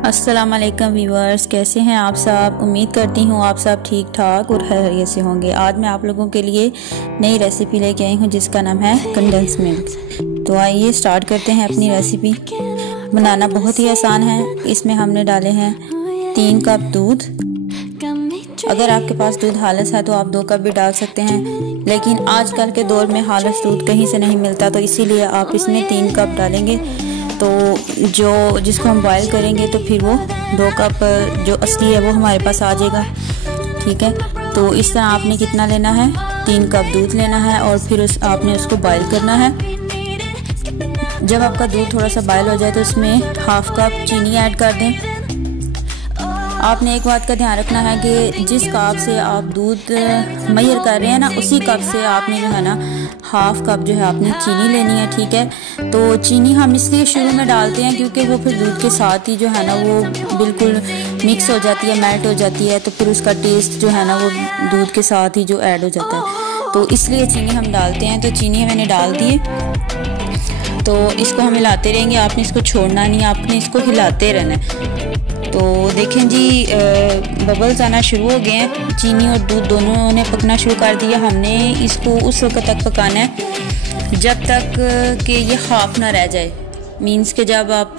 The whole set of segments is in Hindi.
अस्सलाम वालेकुम व्यूअर्स, कैसे हैं आप सब। उम्मीद करती हूँ आप सब ठीक ठाक और खैरियत से होंगे। आज मैं आप लोगों के लिए नई रेसिपी लेके आई हूँ जिसका नाम है कंडेंस मिल्क। तो आइए स्टार्ट करते हैं अपनी रेसिपी। बनाना बहुत ही आसान है। इसमें हमने डाले हैं 3 कप दूध। अगर आपके पास दूध हालस है तो आप 2 कप भी डाल सकते हैं, लेकिन आजकल के दौर में हालस दूध कहीं से नहीं मिलता, तो इसीलिए आप इसमें 3 कप डालेंगे। तो जिसको हम बॉयल करेंगे तो फिर वो 2 कप जो असली है वो हमारे पास आ जाएगा। ठीक है, तो इस तरह आपने कितना लेना है, 3 कप दूध लेना है और फिर आपने उसको बॉयल करना है। जब आपका दूध थोड़ा सा बॉयल हो जाए तो उसमें 1/2 कप चीनी ऐड कर दें। आपने एक बात का ध्यान रखना है कि जिस कप से आप दूध मैयर कर रहे हैं ना, उसी कप से आपने जो है ना 1/2 कप जो है आपने चीनी लेनी है। ठीक है, तो चीनी हम इसलिए शुरू में डालते हैं क्योंकि वो फिर दूध के साथ ही जो है ना वो बिल्कुल मिक्स हो जाती है, मेल्ट हो जाती है, तो फिर उसका टेस्ट जो है ना वो दूध के साथ ही जो ऐड हो जाता है, तो इसलिए चीनी हम डालते हैं। तो चीनी मैंने डाल दी है, तो इसको हम हिलाते रहेंगे। आपने इसको छोड़ना नहीं, आपने इसको हिलाते रहना है। तो देखें जी, बबल्स आना शुरू हो गए हैं। चीनी और दूध दोनों ने पकना शुरू कर दिया। हमने इसको उस वक्त तक पकाना है जब तक कि ये हाफ ना रह जाए। मीन्स के जब आप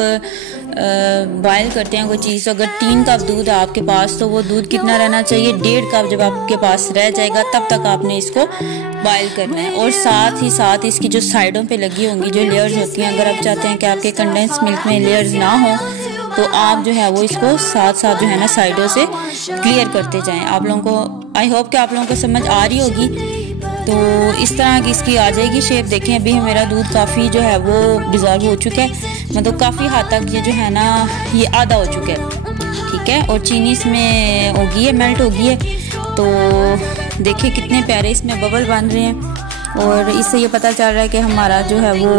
बॉयल करते हैं कोई चीज़, तो अगर 3 कप दूध है आपके पास तो वो दूध कितना रहना चाहिए, 1.5 कप जब आपके पास रह जाएगा तब तक आपने इसको बॉयल करना है। और साथ ही साथ इसकी जो साइडों पे लगी होंगी जो लेयर्स होती हैं, अगर आप चाहते हैं कि आपके कंडेंस मिल्क में लेयर्स ना हो तो आप जो है वो इसको साथ साथ जो है ना साइडों से क्लियर करते जाएं। आप लोगों को, आई होप कि आप लोगों को समझ आ रही होगी। तो इस तरह की इसकी आ जाएगी शेप। देखें अभी मेरा दूध काफ़ी जो है वो डिज़ॉल्व हो चुका है, मतलब काफ़ी हद तक ये जो है ना ये आधा हो चुका है। ठीक है, और चीनी इसमें हो गई है, मेल्ट हो गई है। तो देखिए कितने प्यारे इसमें बबल बन रहे हैं, और इससे ये पता चल रहा है कि हमारा जो है वो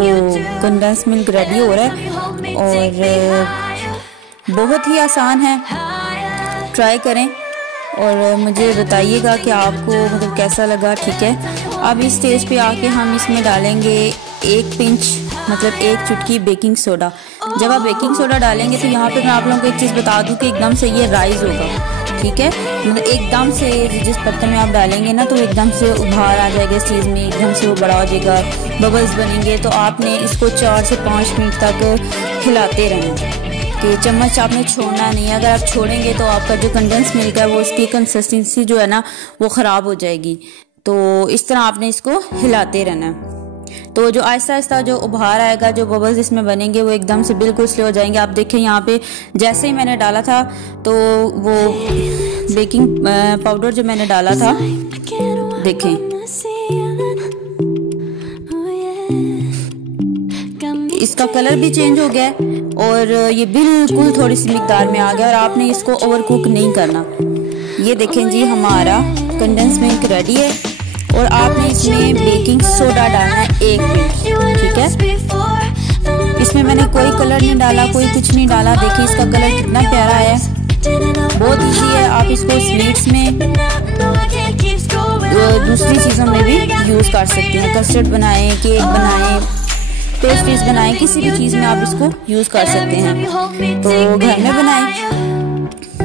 कंडेंस मिल्क रेडी हो रहा है। और बहुत ही आसान है, ट्राई करें और मुझे बताइएगा कि आपको मतलब कैसा लगा। ठीक है, अब इस स्टेज पे आके हम इसमें डालेंगे 1 पिंच मतलब 1 चुटकी बेकिंग सोडा। जब आप बेकिंग सोडा डालेंगे तो यहाँ पे मैं आप लोगों को एक चीज़ बता दूँ कि एकदम से ये राइज होगा। ठीक है, मतलब एकदम से जिस बर्तन में आप डालेंगे ना तो एकदम से उभार आ जाएगा इस चीज़ में, एकदम से वो बड़ा हो जाएगा, बबल्स बनेंगे। तो आपने इसको 4 से 5 मिनट तक हिलाते रहना कि चम्मच आपने छोड़ना नहीं है। अगर आप छोड़ेंगे तो आपका जो कंडेंस मिल्क है वो उसकी कंसिस्टेंसी जो है ना वो ख़राब हो जाएगी। तो इस तरह आपने इसको हिलाते रहना है। तो जो आहिस्ता आहिस्ता जो उभार आएगा, जो बबल्स इसमें बनेंगे वो एकदम से बिल्कुल स्लो हो जाएंगे। आप देखें यहाँ पे जैसे ही मैंने डाला था तो वो बेकिंग पाउडर जो मैंने डाला था, देखें इसका कलर भी चेंज हो गया है और ये बिल्कुल थोड़ी सी मिकदार में आ गया। और आपने इसको ओवर कुक नहीं करना। ये देखें जी, हमारा कंडेंस मिल्क रेडी है और आपने इसमें बेकिंग सोडा डालना है 1 पिंच। ठीक है, इसमें मैंने कोई कलर नहीं डाला, कोई कुछ नहीं डाला। देखिए इसका कलर कितना प्यारा है, बहुत ईजी है। आप इसको स्वीट्स में, दूसरी चीज़ों में भी यूज़ कर सकते हैं। कस्टर्ड बनाएं, केक बनाएं, पेस्ट्रीज बनाएं, किसी भी चीज़ में आप इसको यूज़ कर सकते हैं। तो घर में बनाएं,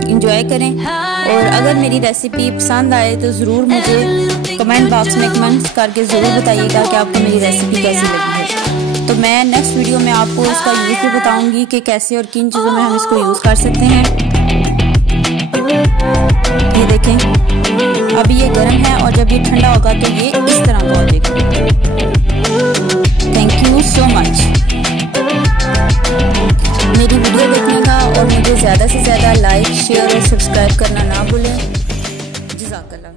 इंजॉय करें। और अगर मेरी रेसिपी पसंद आए तो ज़रूर मुझे कमेंट बॉक्स में कमेंट्स करके ज़रूर बताइएगा कि आपको मेरी रेसिपी कैसी लगी है। तो मैं नेक्स्ट वीडियो में आपको इसका यूज़ भी बताऊंगी कि कैसे और किन चीज़ों में हम इसको यूज़ कर सकते हैं। ये देखें अभी ये गर्म है और जब ये ठंडा होगा तो ये इस तरह का हो जाएगा। थैंक यू सो मच मेरी वीडियो देखने का, और मुझे ज़्यादा से ज़्यादा लाइक, शेयर और सब्सक्राइब करना ना भूलें। जज़ाकल्लाह।